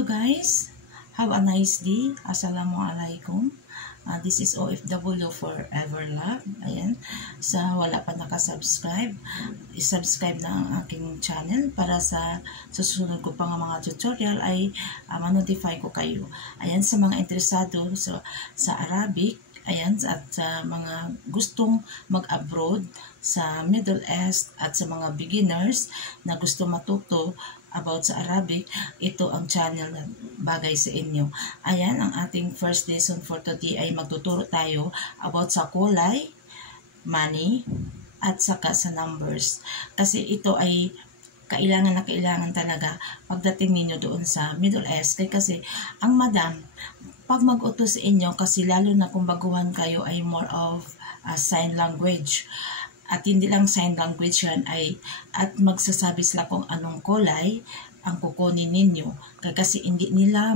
Hello guys, have a nice day. Assalamualaikum. This is OFW Forever Love. Ayan, sa wala pa nakasubscribe, isubscribe na ang aking channel para sa susunod ko pang mga tutorial ay ma-notify ko kayo. Ayan, sa mga interesado sa Arabic, ayan, at sa mga gustong mag-abroad sa Middle East at sa mga beginners na gusto matuto about sa Arabic, ito ang channel na bagay sa inyo. Ayan, ang ating first lesson for today ay magtuturo tayo about sa kulay, money, at saka sa numbers. Kasi ito ay kailangan na kailangan talaga pagdating ninyo doon sa Middle East. Kasi ang madam, pag mag-utos sa inyo, kasi lalo na kung baguhan kayo ay more of sign language. At hindi lang sign language yan at magsasabi sila kung anong kulay ang kukunin ninyo. Kasi hindi nila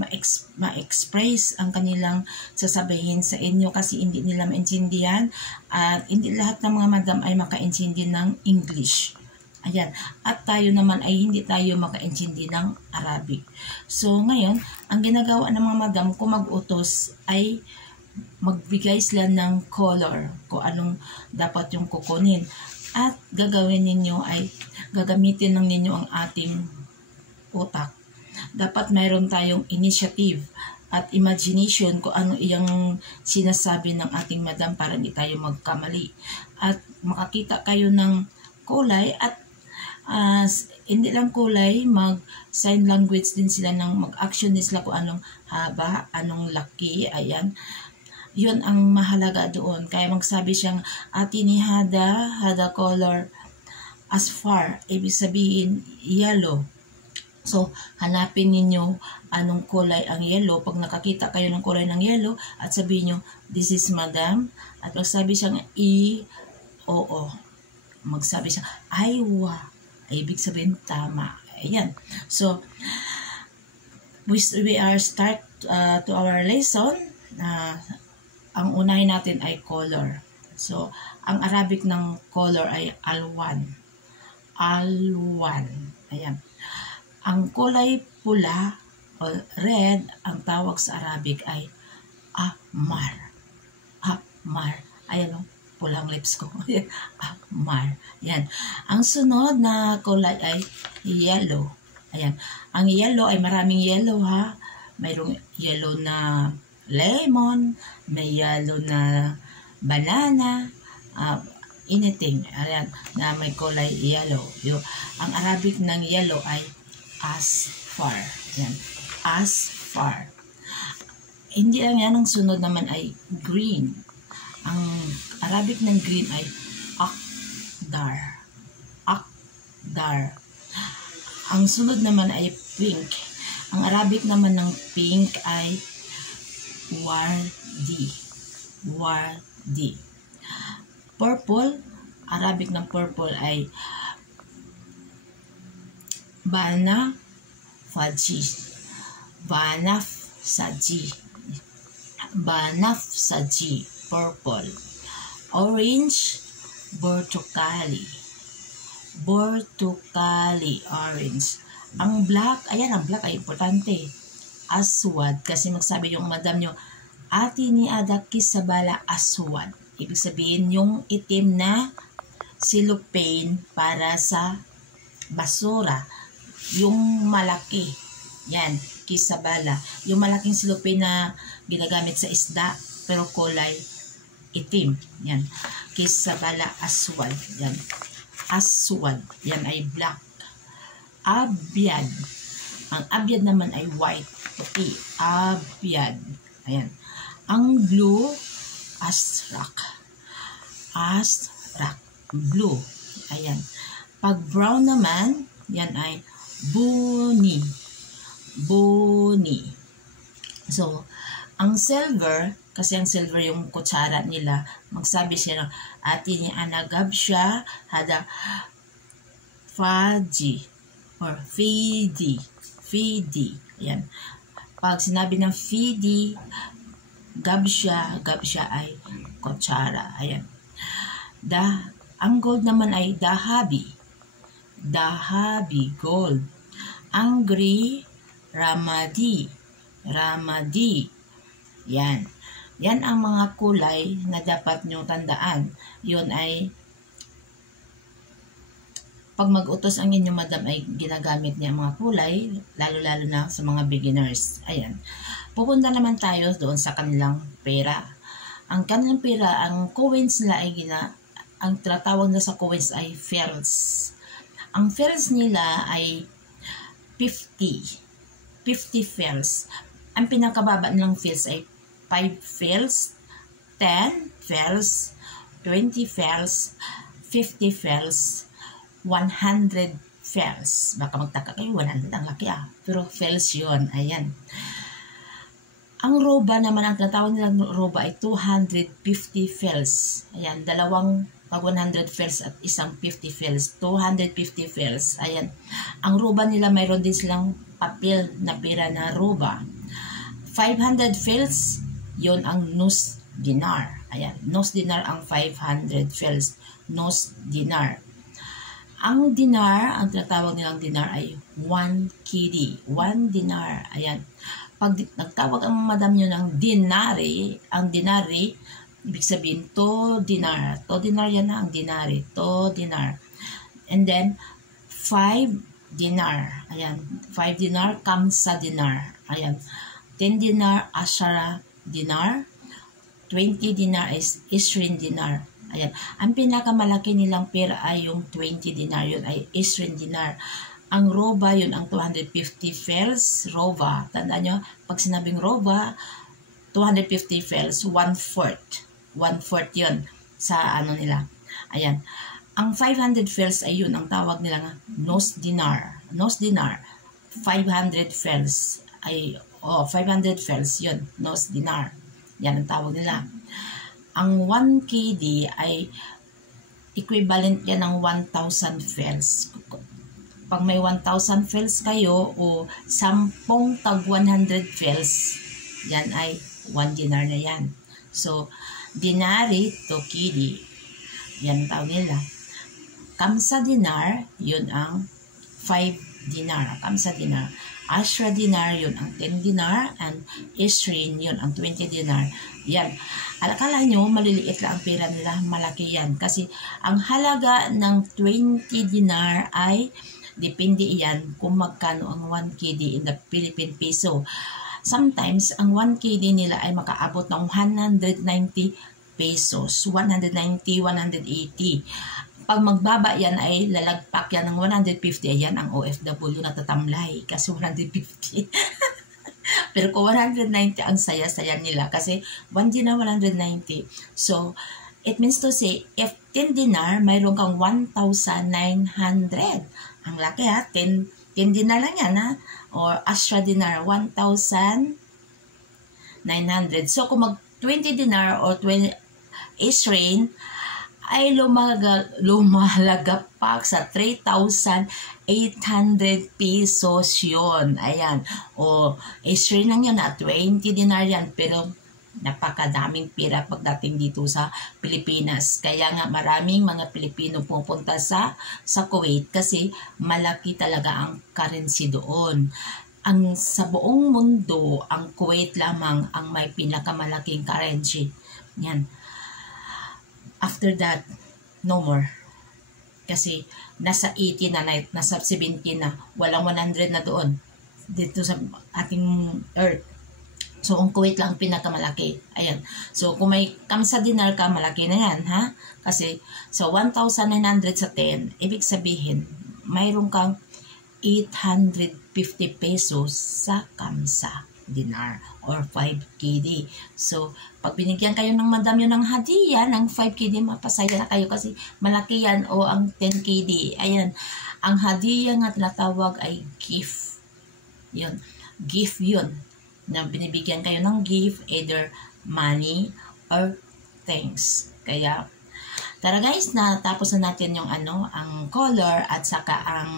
ma-express ang kanilang sasabihin sa inyo kasi hindi nila maintindihan at hindi lahat ng mga madam ay makaintindi ng English. Ayan. At tayo naman ay hindi tayo makaintindi ng Arabic. So ngayon, ang ginagawa ng mga madam kung mag-utos ay magbigay sila ng color kung anong dapat yung kukunin. At gagawin ninyo ay gagamitin ng ninyo ang ating utak. Dapat mayroon tayong initiative at imagination kung ano iyang sinasabi ng ating madam para hindi tayo magkamali. At makakita kayo ng kulay at hindi lang kulay, mag-sign language din sila mag-action din sila kung anong haba, anong laki, ayan. Yun ang mahalaga doon. Kaya magsabi siyang atini hada color as far. Ibig sabihin, yellow. So, hanapin ninyo anong kulay ang yellow. Pag nakakita kayo ng kulay ng yellow, at sabihin nyo, this is madam. At magsabi siyang oo. Magsabi siya, aywa. Ibig sabihin, tama. Ayan. So, we are start to our lesson. Ang unahin natin ay color. So, ang Arabic ng color ay alwan. Alwan. Ayan. Ang kulay pula o red, ang tawag sa Arabic ay ahmar. Ahmar. Ayan o, pulang lips ko. Ahmar. Ayan. Ang sunod na kulay ay yellow. Ayan. Ang yellow ay maraming yellow ha. Mayroong yellow na lemon, may yellow na banana, anything, ayan, na may kulay yellow. Ang Arabic ng yellow ay asfar. Ayan, asfar. Hindi lang yan, ang sunod naman ay green. Ang Arabic ng green ay akdar. Akdar. Ang sunod naman ay pink. Ang Arabic naman ng pink ay wardi. Wardi. Purple, Arabic ng purple ay banafsaji. Banafsaji. Banafsaji. Purple. Orange, bortukali. Bortukali. Orange. Ang black, ayan, ang black ay importante. Aswad, kasi magsabi yung madam nyo, ati ni adaki sa bala aswad. Ibig sabihin yung itim na cellophane para sa basura. Yung malaki, yan, kisabala. Yung malaking cellophane na ginagamit sa isda, pero kulay itim. Yan, kisabala aswad. Yan, aswad. Yan ay black. Abyad. Ang abyad naman ay white. Puti. Abyad. Ayan. Ang blue, asrak. Asrak. Blue. Ayan. Pag brown naman, yan ay buni. Buni. So, ang silver, kasi ang silver yung kutsara nila, magsabi siya ng ati ni anagab siya, hada faji or fidi. Fidi. Ayan. Pag sinabi ng fidi, gabsya ay kutsara. Ayan. Ang gold naman ay dahabi. Dahabi, gold. angry, ramadi, ramadi. Yan. Yan ang mga kulay na dapat nyo tandaan. Yun ay pag mag-utos ang inyong madam ay ginagamit niya mga kulay, lalo-lalo na sa mga beginners. Ayan. Pupunta naman tayo doon sa kanilang pera. Ang kanilang pera, ang coins nila ay ang tinatawag na sa coins ay fels. Ang fels nila ay 50 fels. Ang pinakababa nilang fels ay 5 fels, 10 fels, 20 fels, 50 fels, 100 fels. Baka magtaka kayo, 100 ang laki pero fels yun. Ayan. Ang roba naman, ang tinatawag nilang roba ay 250 fels. Ayan, dalawang pag 100 fels at isang 50 fels. 250 fels. Ayan. Ang roba nila, mayroon din silang papel na pera na roba. 500 fels, yun ang nus dinar. Ayan, nus dinar ang 500 fels. Nus dinar. Ang dinar, ang tinatawag nilang dinar ay 1 kidi. 1 dinar. Ayan. Pag nagtawag ang madam nyo ng dinari, ang dinari, ibig sabihin, to dinar. To dinar yan na ang dinari. To dinar. And then, 5 dinar. Ayan. 5 dinar, kamsa dinar. Ayan. 10 dinar, ashara dinar. 20 dinar is isrin dinar. Ayan. Ang pinakamalaki nilang pera ay yung 20 dinar. Yun ay isrin dinar. Ang roba, yun ang 250 fels. Roba. Tandaan nyo, pag sinabing roba, 250 fels, 1/4. 1/4 yun sa ano nila. Ayan. Ang 500 fels ay yun, ang tawag nila nga, nos dinar. Nos dinar. 500 fels ay, 500 fels yun, nos dinar. Yan ang tawag nila. Ang 1 KD ay equivalent yan ng 1,000 fels. Pag may 1,000 fels kayo o 10 tag 100 fels, yan ay 1 dinar na yan. So, dinari to kidi, yan ang tawag nila. Kamsa dinar, yun ang 5 dinar. Kamsa dinar. Ashra dinar, yun ang 10 dinar. And Ishrin, yun ang 20 dinar. Yan. Akala nyo, maliliit lang ang pera nila. Malaki yan. Kasi ang halaga ng 20 dinar ay depende yan kung magkano ang 1 KD in the Philippine peso. Sometimes, ang 1 KD nila ay makaabot ng 190 pesos. 190, 180. Pag magbaba yan ay lalagpak yan ng 150. Ayan ang OFW na tatamlay kasi 150. Pero kung 190 ang saya-saya nila kasi 1 dinar 190. So, it means to say, if 10 dinar, mayroon kang 1,900. Ang laki 10 dinar lang yan Or ashra dinar, 1,900. So, kung mag 20 dinar or 20 Ishrin, ay lumalagapak sa 3,800 pesos yun. Ayan. O, Ishrin lang yun 20 dinar yan. Pero, napakadaming pera pagdating dito sa Pilipinas. Kaya nga maraming mga Pilipino pupunta sa Kuwait kasi malaki talaga ang currency doon. Sa buong mundo, ang Kuwait lamang ang may pinakamalaking currency. Yan. After that, no more. Kasi nasa 80 na, nasa 70 na, walang 100 na doon. Dito sa ating earth. So, ang Kuwait lang ang pinakamalaki. Ayan. So, kung may kamsa dinar ka, malaki na yan, Kasi, sa 1,900 sa 10, ibig sabihin, mayroon kang 850 pesos sa kamsa dinar or 5 KD. So, pag binigyan kayo ng madam yun ng hadiah ng 5 KD, mapasaya na kayo kasi malaki yan o ang 10 KD. Ayan. Ang hadiah nga tinatawag ay gift. Yun. Gift yun. Na binibigyan kayo ng gift, either money or things. Kaya, tara guys, natapos na natin yung ang color at saka ang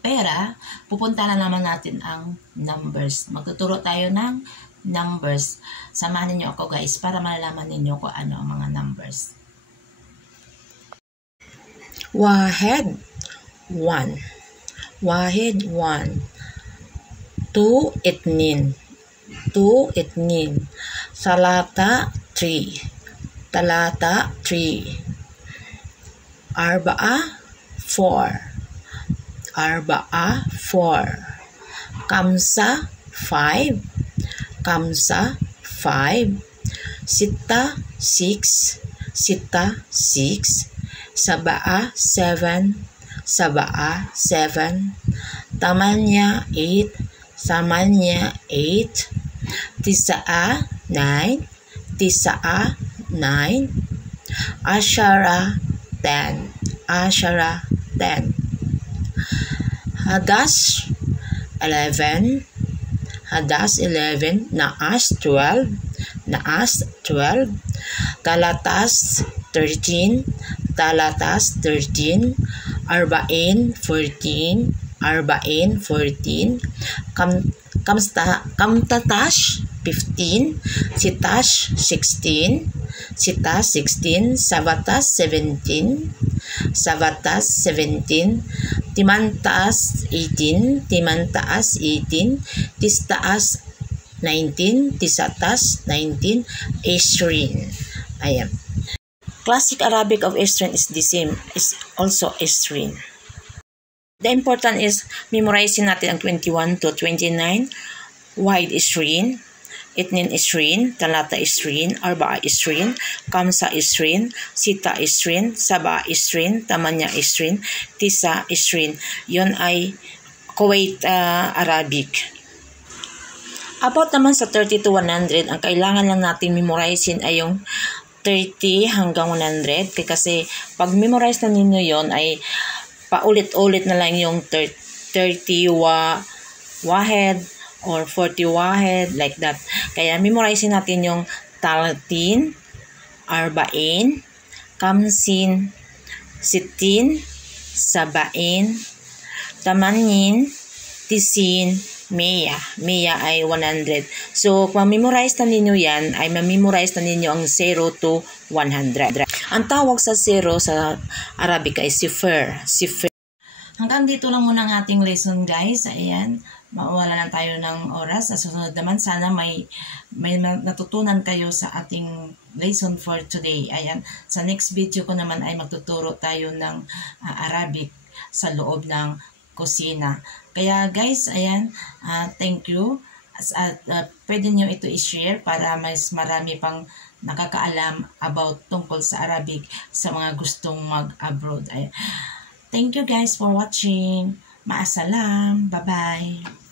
pera. Pupunta na naman natin ang numbers. Magtuturo tayo ng numbers. Samahan niyo ako guys para malalaman ninyo kung ano ang mga numbers. واحد 1. Wahid 1. 2 ithnin. 2 ithnin. Salata 3. Talata 3. Arba'a 4. Arba'a 4. Kamsa 5. Kamsa 5. Sita 6. Sita 6. Saba'a 7. Saba'a 7. Tamanya 8. Samanya 8. Tisa'a 9. Tisa'a 9. Ashara 10. Ashara 10. Hadas 11. Hadas 11. Naas 12. Naas 12. Talatas 13. Talatas 13. Arba'in 14. Arba'in 14. Kamtatash 15. Sitash 16. Sitash 16. Sabatas 17. Sabatas 17. Timantaas 18. Timantaas 18. Tistaas 19. Tisatas 19. Ishrin. Ayan. Classic Arabic of Ishrin is the same. Is also Ishrin. The important is memorizing natin ang 21 to 29. Wahid Ishrin. Ithnin Ishrin. Talata Ishrin. Arba'a Ishrin. Kamsa Ishrin. Sita Ishrin. Saba Ishrin. Tamanya Ishrin. Tisa Ishrin. Yun ay Kuwait Arabic. About naman sa 30 to 100, ang kailangan lang natin memorizing ay yung 30 hanggang 100. Kasi pag memorize na ninyo yon ay paulit-ulit na lang yung 30 wahed or 40 wahed, like that. Kaya memorizing natin yung 30, arba'in, kamsin, sitin, sabain, tamanyin, tisin, Mia. Mia ay 100. So, kung memorize na ninyo yan, ay memorize na ninyo ang 0 to 100. Ang tawag sa 0 sa Arabic ay sifir. Sifir. Hanggang dito lang muna ang ating lesson, guys. Ayan. Mawala na tayo ng oras. Sa susunod naman, sana may natutunan kayo sa ating lesson for today. Ayan. Sa next video ko naman ay magtuturo tayo ng Arabic sa loob ng kusina. Kaya guys, ayan, thank you. Pwede nyo ito i-share para mas marami pang nakakaalam about tungkol sa Arabic sa mga gustong mag-abroad. Thank you guys for watching. Maasalam. Bye-bye.